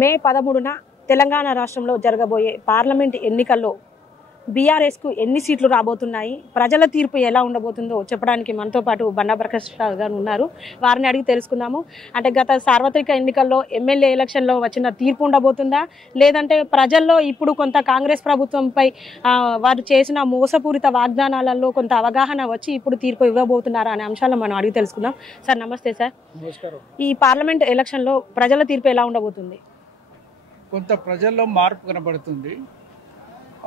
మే 13న తెలంగాణ రాష్ట్రంలో జరగబోయే పార్లమెంట్ ఎన్నికల్లో బీఆర్ఎస్కు ఎన్ని సీట్లు రాబోతున్నాయి, ప్రజల తీర్పు ఎలా ఉండబోతుందో చెప్పడానికి మనతో పాటు బండా ప్రకాష్ రావు గారు ఉన్నారు. వారిని అడిగి తెలుసుకుందాము. అంటే గత సార్వత్రిక ఎన్నికల్లో ఎమ్మెల్యే ఎలక్షన్లో వచ్చిన తీర్పు ఉండబోతుందా, లేదంటే ప్రజల్లో ఇప్పుడు కొంత కాంగ్రెస్ ప్రభుత్వంపై వారు చేసిన మోసపూరిత వాగ్దానాలలో కొంత అవగాహన వచ్చి ఇప్పుడు తీర్పు ఇవ్వబోతున్నారా అనే అంశాలను మనం అడిగి తెలుసుకుందాం. సార్ నమస్తే. సార్ నమస్కారం. ఈ పార్లమెంట్ ఎలక్షన్లో ప్రజల తీర్పు ఎలా ఉండబోతుంది? కొంత ప్రజల్లో మార్పు కనబడుతుంది.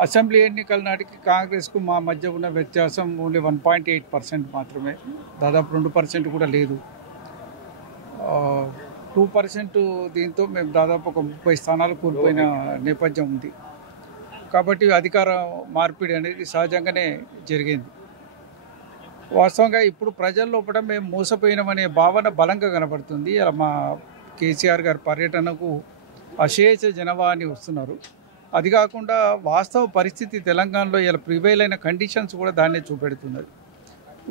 అసెంబ్లీ ఎన్నికల నాటికి కాంగ్రెస్కు మా మధ్య ఉన్న వ్యత్యాసం ఓన్లీ 1.8% మాత్రమే, దాదాపు 2% కూడా లేదు. 2% దీంతో మేము దాదాపు ఒక 30 స్థానాలు కోల్పోయిన నేపథ్యం ఉంది. కాబట్టి అధికార మార్పిడి అనేది సహజంగానే జరిగింది. వాస్తవంగా ఇప్పుడు ప్రజల లోపల మేము మోసపోయినామనే భావన బలంగా కనబడుతుంది. అలా మా కేసీఆర్ గారి పర్యటనకు అశేష జనవాణి వస్తున్నారు. అది కాకుండా వాస్తవ పరిస్థితి తెలంగాణలో ఇలా ప్రివైల్ అయిన కండిషన్స్ కూడా దాన్నే చూపెడుతున్నది.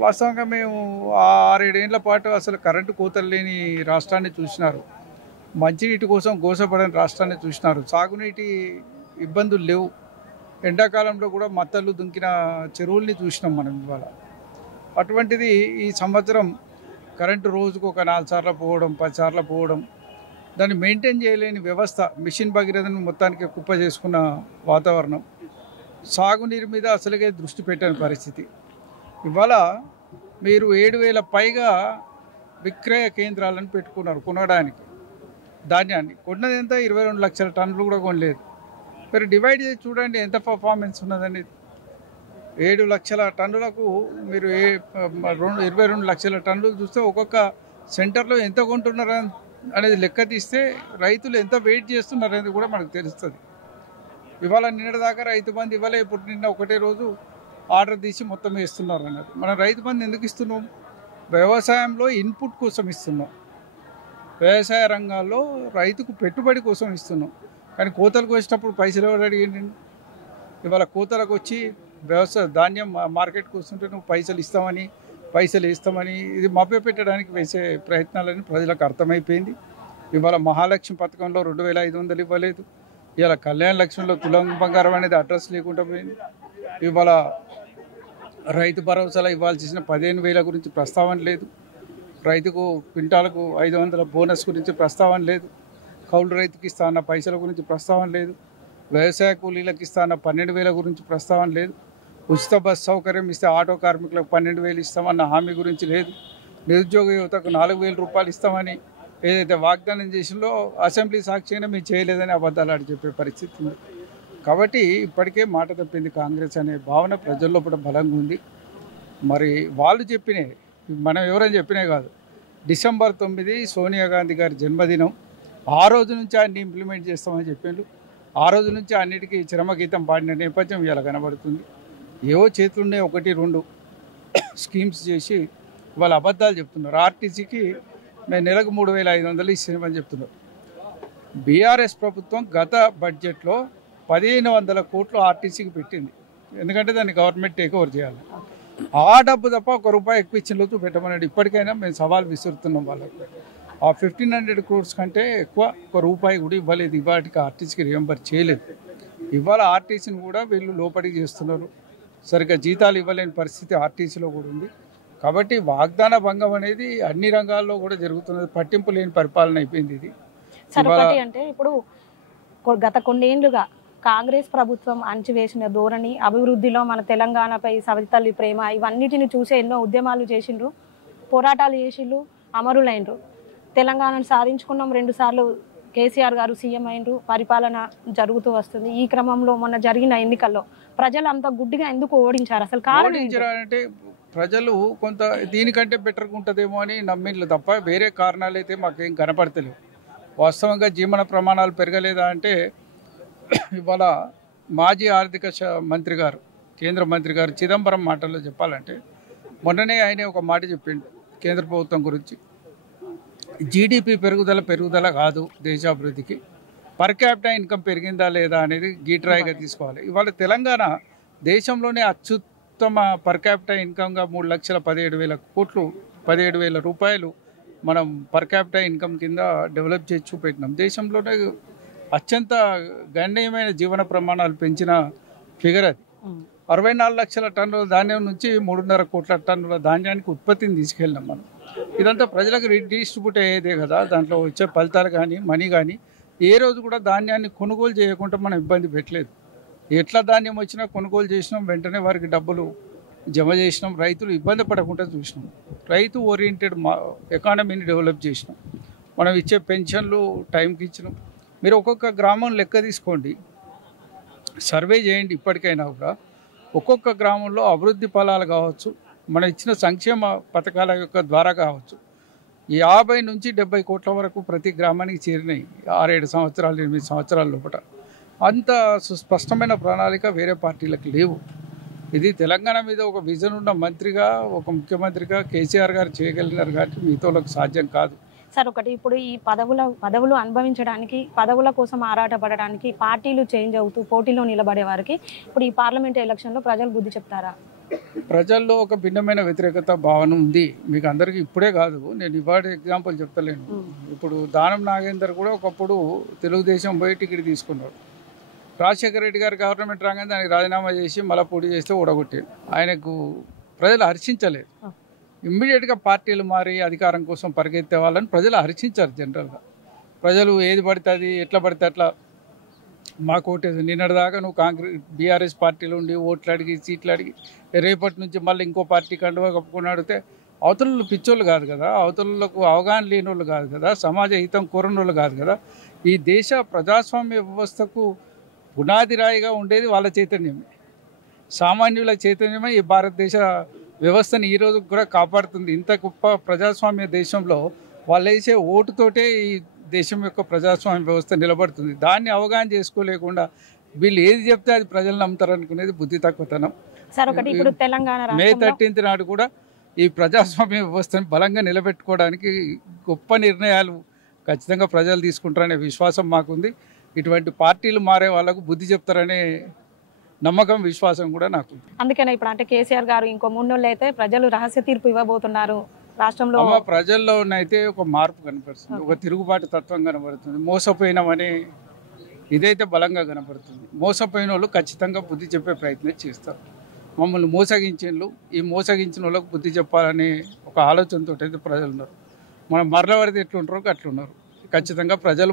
వాస్తవంగా మేము 6-7 ఏళ్ల పాటు అసలు కరెంటు కోతలు లేని రాష్ట్రాన్ని చూసినారు, మంచినీటి కోసం గోసపడని రాష్ట్రాన్ని చూసినారు, సాగునీటి ఇబ్బందులు లేవు, ఎండాకాలంలో కూడా మత్తళ్ళు దుంకిన చెరువుల్ని చూసినాం మనం ఇవాళ. అటువంటిది ఈ సంవత్సరం కరెంటు రోజుకు ఒక 4 సార్లు పోవడం, 10 సార్లు పోవడం, దాన్ని మెయింటైన్ చేయలేని వ్యవస్థ, మిషన్ భగీరథను మొత్తానికి కుప్ప చేసుకున్న వాతావరణం, సాగునీరు మీద అసలుగే దృష్టి పెట్టని పరిస్థితి. ఇవాళ మీరు 7,000 పైగా విక్రయ కేంద్రాలను పెట్టుకున్నారు కొనడానికి. ధాన్యాన్ని కొన్నది ఎంత? 22 లక్షల టన్నులు కూడా కొనలేదు. మీరు డివైడ్ చేసి చూడండి ఎంత పర్ఫార్మెన్స్ ఉన్నదనేది. 7 లక్షల టన్నులకు మీరు 22 లక్షల టన్నులు చూస్తే ఒక్కొక్క సెంటర్లో ఎంత కొంటున్నారు అనేది లెక్క తీస్తే రైతులు ఎంత వెయిట్ చేస్తున్నారు అనేది కూడా మనకు తెలుస్తుంది. ఇవాళ నిన్నటిదాకా రైతు బంధు ఇవ్వలే, ఇప్పుడు నిన్న ఒకటే రోజు ఆర్డర్ తీసి మొత్తం వేస్తున్నారు అన్నది. మనం రైతు బంధు ఎందుకు ఇస్తున్నాం? వ్యవసాయంలో ఇన్పుట్ కోసం ఇస్తున్నాం, వ్యవసాయ రంగాల్లో రైతుకు పెట్టుబడి కోసం ఇస్తున్నాం. కానీ కోతలకు వచ్చేటప్పుడు పైసలు ఎవరు అడిగండి? ఇవాళ కోతలకు వచ్చి వ్యవసాయ ధాన్యం మార్కెట్కి వస్తుంటే నువ్వు పైసలు ఇస్తామని ఇది మభ్యపెట్టడానికి వేసే ప్రయత్నాలని ప్రజలకు అర్థమైపోయింది. ఇవాళ మహాలక్ష్మి పథకంలో 2,500 ఇవ్వలేదు. ఇవాళ కళ్యాణ లక్ష్మిలో తులం బంగారం అనేది అడ్రస్ లేకుండా పోయింది. ఇవాళ రైతు భరోసాలో ఇవ్వాల్సిన 15,000 గురించి ప్రస్తావన లేదు. రైతుకు క్వింటాలకు 500 బోనస్ గురించి ప్రస్తావన లేదు. కౌలు రైతుకి ఇస్తా అన్న పైసల గురించి ప్రస్తావన లేదు. వ్యవసాయ కూలీలకు ఇస్తా అన్న 12,000 గురించి ప్రస్తావన లేదు. ఉచిత బస్ సౌకర్యం ఇస్తే ఆటో కార్మికులకు 12,000 ఇస్తామన్న హామీ గురించి లేదు. నిరుద్యోగ యువతకు 4,000 రూపాయలు ఇస్తామని ఏదైతే వాగ్దానం చేసిందో అసెంబ్లీ సాక్షిగానే మేము చేయలేదని అబద్ధాలు ఆడి చెప్పే పరిస్థితి ఉంది. కాబట్టి ఇప్పటికే మాట తప్పింది కాంగ్రెస్ అనే భావన ప్రజల్లో కూడా బలంగా ఉంది. మరి వాళ్ళు చెప్పినే, మనం ఎవరైనా చెప్పినే కాదు, డిసెంబర్ 9 సోనియా గాంధీ గారి జన్మదినం, ఆ రోజు నుంచి అన్ని ఇంప్లిమెంట్ చేస్తామని చెప్పిండు. ఆ రోజు నుంచి అన్నిటికీ చరమగీతం పాడిన నేపథ్యం ఇలా కనబడుతుంది. ఏవో చేతులున్నాయి 1-2 స్కీమ్స్ చేసి వాళ్ళు అబద్ధాలు చెప్తున్నారు. ఆర్టీసీకి మేము నెలకు 3,500 ఇస్తామని చెప్తున్నారు. బీఆర్ఎస్ ప్రభుత్వం గత బడ్జెట్లో 1,500 కోట్లు ఆర్టీసీకి పెట్టింది. ఎందుకంటే దాన్ని గవర్నమెంట్ టేక్ ఓవర్ చేయాలి. ఆ డబ్బు తప్ప ₹1 ఎక్కువ ఇచ్చిన రోజు పెట్టమన్నాడు. ఇప్పటికైనా మేము సవాల్ విసురుతున్నాం వాళ్ళకి. ఆ 1,500 crores కంటే ఎక్కువ ₹1 కూడా ఇవ్వలేదు. ఇవాటికి ఆర్టీసీకి రియంబర్ చేయలేదు. ఇవాళ ఆర్టీసీని కూడా వీళ్ళు లోపలికి చేస్తున్నారు. సరిగ్గా జీతాలు ఇవ్వలేని పరిస్థితి ఆర్టీసీలో కూడా ఉంది. కాబట్టి వాగ్దాన భంగం అనేది అన్ని రంగాల్లో కూడా జరుగుతున్నది. పట్టింపు లేని పరిపాలన అయిపోయింది ఇది. అంటే ఇప్పుడు గత కొన్నేళ్లుగా కాంగ్రెస్ ప్రభుత్వం అణచివేసిన ధోరణి, అభివృద్ధిలో మన తెలంగాణపై సవితల్లి ప్రేమ, ఇవన్నిటిని చూసే ఎన్నో ఉద్యమాలు చేసిండ్రు, పోరాటాలు చేసిండ్రు, అమరులైనరు. తెలంగాణను సాధించుకున్నాం. 2 సార్లు కేసీఆర్ గారు సీఎం అయినరు, పరిపాలన జరుగుతూ వస్తుంది. ఈ క్రమంలో మొన్న జరిగిన ఎన్నికల్లో ప్రజలు అంత గుడ్డిగా ఎందుకు ఓడించారు? అసలు కారణం అంటే ప్రజలు కొంత దీనికంటే బెటర్గా ఉంటుందేమో అని నమ్మిండ్లు తప్ప వేరే కారణాలు అయితే మాకేం కనపడతలేవు. వాస్తవంగా జీవన ప్రమాణాలు పెరగలేదా అంటే ఇవాళ మాజీ ఆర్థిక మంత్రి గారు, కేంద్ర మంత్రి గారు చిదంబరం మాటల్లో చెప్పాలంటే మొన్ననే ఆయన ఒక మాట చెప్పిండు కేంద్ర ప్రభుత్వం గురించి. జీడిపి పెరుగుదల కాదు దేశాభివృద్ధికి, పర్ క్యాపిటల్ ఇన్కమ్ పెరిగిందా లేదా అనేది గీట్రాయిగా తీసుకోవాలి. ఇవాళ తెలంగాణ దేశంలోనే అత్యుత్తమ పర్ క్యాపిటల్ ఇన్కమ్గా 3,17,000 కోట్లు 17,000 రూపాయలు మనం పర్ క్యాపిటల్ ఇన్కమ్ కింద డెవలప్ చేసి చూపెట్టినాం. దేశంలోనే అత్యంత గణనీయమైన జీవన ప్రమాణాలు పెంచిన ఫిగర్ అది. 64 లక్షల టన్నుల ధాన్యం నుంచి 3.5 కోట్ల టన్నుల ధాన్యానికి ఉత్పత్తిని తీసుకెళ్ళినాం మనం. ఇదంతా ప్రజలకు డిస్ట్రిబ్యూట్ అయ్యేదే కదా. దాంట్లో వచ్చే ఫలితాలు కానీ మనీ కానీ ఏ రోజు కూడా ధాన్యాన్ని కొనుగోలు చేయకుండా మనం ఇబ్బంది పెట్టలేదు. ఎట్లా ధాన్యం వచ్చినా కొనుగోలు చేసినాం, వెంటనే వారికి డబ్బులు జమ చేసినాం, రైతులు ఇబ్బంది పడకుండా చూసినాం. రైతు ఓరియంటెడ్ ఎకానమీని డెవలప్ చేసినాం. మనం ఇచ్చే పెన్షన్లు టైంకి ఇచ్చినాం. మీరు ఒక్కొక్క గ్రామం లెక్క తీసుకోండి, సర్వే చేయండి. ఇప్పటికైనా కూడా ఒక్కొక్క గ్రామంలో అభివృద్ధి ఫలాలు కావచ్చు, మనం ఇచ్చిన సంక్షేమ పథకాల యొక్క ద్వారా కావచ్చు, 50 నుంచి 70 కోట్ల వరకు ప్రతి గ్రామానికి చేరినాయి 6-7 సంవత్సరాలు 8 సంవత్సరాల లోపల. అంత సుస్పష్టమైన ప్రణాళిక వేరే పార్టీలకు లేవు. ఇది తెలంగాణ మీద ఒక విజన్ ఉన్న మంత్రిగా, ఒక ముఖ్యమంత్రిగా కేసీఆర్ గారు చేయగలిగినారు కాబట్టి మిగతాలకు సాధ్యం కాదు. సార్, ఒకటి ఇప్పుడు ఈ పదవులు అనుభవించడానికి, పదవుల కోసం ఆరాటపడడానికి పార్టీలు చేంజ్ అవుతూ పోటీలో నిలబడే వారికి ఇప్పుడు ఈ పార్లమెంట్ ఎలక్షన్లో ప్రజలు బుద్ధి చెప్తారా? ప్రజల్లో ఒక భిన్నమైన వ్యతిరేకత భావన ఉంది. మీకు అందరికీ ఇప్పుడే కాదు, నేను ఇవాళ ఎగ్జాంపుల్ చెప్తలేను. ఇప్పుడు దానం నాగేందర్ కూడా ఒకప్పుడు తెలుగుదేశం పోయి టికెట్ తీసుకున్నాడు. రాజశేఖర రెడ్డి గారు గవర్నమెంట్ రాగానే దానికి రాజీనామా చేసి మళ్ళీ పోటీ చేస్తే ఓడగొట్టాడు. ఆయనకు ప్రజలు హర్షించలేదు. ఇమ్మీడియట్గా పార్టీలు మారి అధికారం కోసం పరిగెత్తే వాళ్ళని ప్రజలు హర్షించారు. జనరల్గా ప్రజలు ఏది పడుతుంది ఎట్లా పడితే అట్లా మాకు ఓటేది. నిన్నటిదాకా నువ్వు బీఆర్ఎస్ పార్టీలు ఉండి ఓట్లు అడిగి సీట్లు అడిగి రేపటి నుంచి మళ్ళీ ఇంకో పార్టీ కండువా కప్పుకొని అడిగితే అవతల పిచ్చోళ్ళు కాదు కదా, అవతలకు అవగాహన లేని వాళ్ళు కాదు కదా, సమాజ హితం కోరని వాళ్ళు కాదు కదా. ఈ దేశ ప్రజాస్వామ్య వ్యవస్థకు పునాది రాయిగా ఉండేది వాళ్ళ చైతన్యమే, సామాన్యుల చైతన్యమే ఈ భారతదేశ వ్యవస్థని ఈరోజు కూడా కాపాడుతుంది. ఇంత గొప్ప ప్రజాస్వామ్య దేశంలో వాళ్ళు వేసే ఓటుతోటే ఈ దేశం యొక్క ప్రజాస్వామ్య వ్యవస్థ నిలబడుతుంది. దాన్ని అవగాహన చేసుకోలేకుండా వీళ్ళు ఏది చెప్తే అది ప్రజలు నమ్ముతారు అనుకునేది బుద్ధి తక్కువతనం. మే 13th నాడు కూడా ఈ ప్రజాస్వామ్య వ్యవస్థను బలంగా నిలబెట్టుకోవడానికి గొప్ప నిర్ణయాలు ఖచ్చితంగా ప్రజలు తీసుకుంటారనే విశ్వాసం మాకుంది. ఇటువంటి పార్టీలు మారే వాళ్ళకు బుద్ధి చెప్తారనే నమ్మకం, విశ్వాసం కూడా నాకు. అందుకనే ఇప్పుడు అంటే కేసీఆర్ గారు ఇంకో 3 నెలలు అయితే ప్రజలు రహస్య తీర్పు ఇవ్వబోతున్నారు రాష్ట్రంలో. ప్రజల్లో అయితే ఒక మార్పు కనపడుతుంది, ఒక తిరుగుబాటు తత్వం కనపడుతుంది. మోసపోయినామని ఇదైతే బలంగా కనపడుతుంది. మోసపోయిన వాళ్ళు ఖచ్చితంగా బుద్ధి చెప్పే ప్రయత్నం చేస్తారు. మమ్మల్ని మోసగించిన ఈ మోసగించిన వాళ్ళకు బుద్ధి చెప్పాలనే ఒక ఆలోచనతో అయితే ప్రజలు ఉన్నారు. మనం మరలవరిది ఎట్లుంటారో అట్లున్నారు. ఖచ్చితంగా ప్రజలు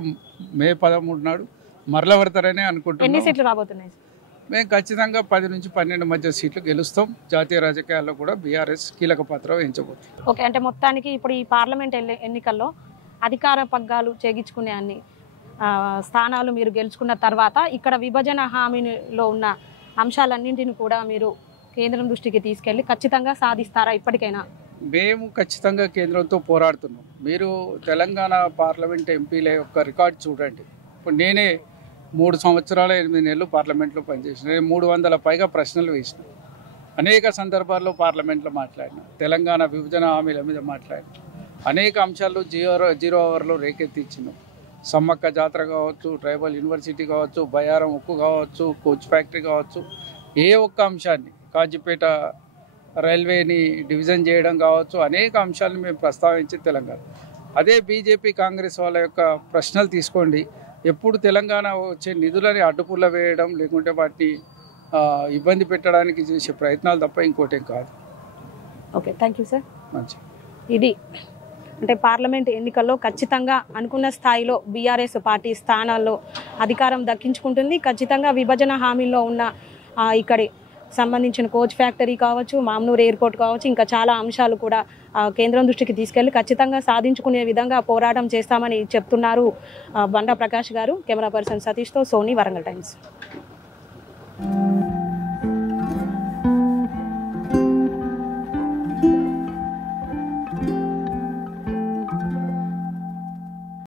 మే 13 నాడు మరలవడతారని అనుకుంటున్నాం. ఎన్ని సీట్లు రాబోతున్నాయి? మేము ఖచ్చితంగా 10 నుంచి 12 మధ్య సీట్లు గెలుస్తాం. జాతీయ రాజకీయాల్లో కూడా బీఆర్ఎస్ కీలక పాత్ర వహించబోతుంది. ఓకే, అంటే మొత్తానికి ఇప్పుడు ఈ పార్లమెంట్ ఎన్నికల్లో అధికార పగ్గాలు చేగించుకునే అన్ని స్థానాలు మీరు గెలుచుకున్న తర్వాత ఇక్కడ విభజన హామీలో ఉన్న అంశాలన్నింటిని కూడా మీరు కేంద్రం దృష్టికి తీసుకెళ్లి ఖచ్చితంగా సాధిస్తారా? ఇప్పటికైనా మేము ఖచ్చితంగా కేంద్రంతో పోరాడుతున్నాం. మీరు తెలంగాణ పార్లమెంట్ ఎంపీల యొక్క రికార్డు చూడండి. ఇప్పుడు నేనే 3 సంవత్సరాల 8 నెలలు పార్లమెంట్లో పనిచేసిన, 300 పైగా ప్రశ్నలు వేసిన, అనేక సందర్భాల్లో పార్లమెంట్లో మాట్లాడిన, తెలంగాణ విభజన హామీల మీద మాట్లాడిన, అనేక అంశాలు జీరో అవర్లో రేకెత్తించినాం. సమ్మక్క జాతర కావచ్చు, ట్రైబల్ యూనివర్సిటీ కావచ్చు, బయారం ఉక్కు కావచ్చు, కోచ్ ఫ్యాక్టరీ కావచ్చు, ఏ ఒక్క అంశాన్ని, కాజీపేట రైల్వేని డివిజన్ చేయడం కావచ్చు, అనేక అంశాలను మేము ప్రస్తావించి తెలంగాణ. అదే బీజేపీ కాంగ్రెస్ వాళ్ళ యొక్క ప్రశ్నలు తీసుకోండి, ఎప్పుడు తెలంగాణ వచ్చే నిధులని అడ్డుపుల్ల వేయడం, లేకుంటే వాటిని ఇబ్బంది పెట్టడానికి చేసే ప్రయత్నాలు తప్ప ఇంకోటేం కాదు. Okay, thank you sir. మంచి ఇది అంటే పార్లమెంట్ ఎన్నికల్లో ఖచ్చితంగా అనుకున్న స్థాయిలో బీఆర్ఎస్ పార్టీ స్థానాల్లో అధికారం దక్కించుకుంటుంది. ఖచ్చితంగా విభజన హామీల్లో ఉన్న ఇక్కడి సంబంధించిన కోచ్ ఫ్యాక్టరీ కావచ్చు, మామ్నూర్ ఎయిర్పోర్ట్ కావచ్చు, ఇంకా చాలా అంశాలు కూడా కేంద్రం దృష్టికి తీసుకెళ్లి ఖచ్చితంగా సాధించుకునే విధంగా పోరాటం చేస్తామని చెప్తున్నారు బండా ప్రకాష్ గారు. కెమెరా పర్సన్ సతీష్తో సోనీ, వరంగల్ టైమ్స్.